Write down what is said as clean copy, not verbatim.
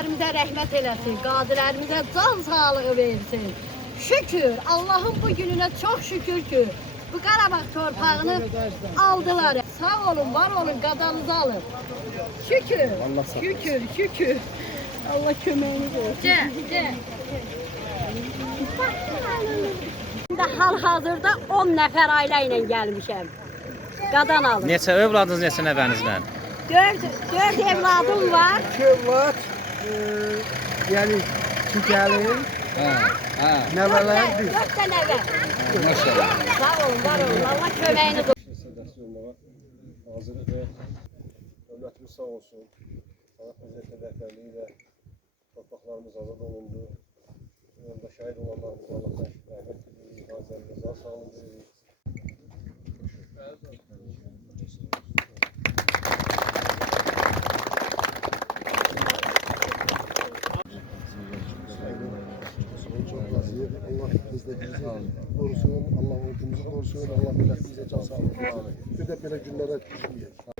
şəhidlərimizə rəhmət eləsin, qazilərimizə can sağlığı versin. Şükür, Allah'ın bu gününe çok şükür ki bu Qarabağ torpağını aldılar. Sağ olun, var olun, qadanızı alın. Şükür, şükür, şükür. Allah köməyiniz olsun. Gel. Hal-hazırda 10 nəfər ailə ilə gəlmişəm. Qadan alın. Neçə övladınız, neçə nəvənizlə? 4 evladım var. 2 evlat, yani 2 gəlin, nəvələr bir. 4 də nəvə. Maşallah. Sağ olun, var olun. Allah köməyiniz olsun. Sədəsi olmağa hazırıq və dövlətimiz sağ olsun. Allah Prezidentinin rəhbərliyi ilə torpaqlarımız azad olundu. Yolda şəhid olanlarımız Allah'tan rəhmət edirik, qazilərimizə sağ olun deyirik. Allah bizdə bizi korusun, Allah ordumuzu korusun, Allah millət bizə can sağlığı. Bir də belə günlərə düşməyək.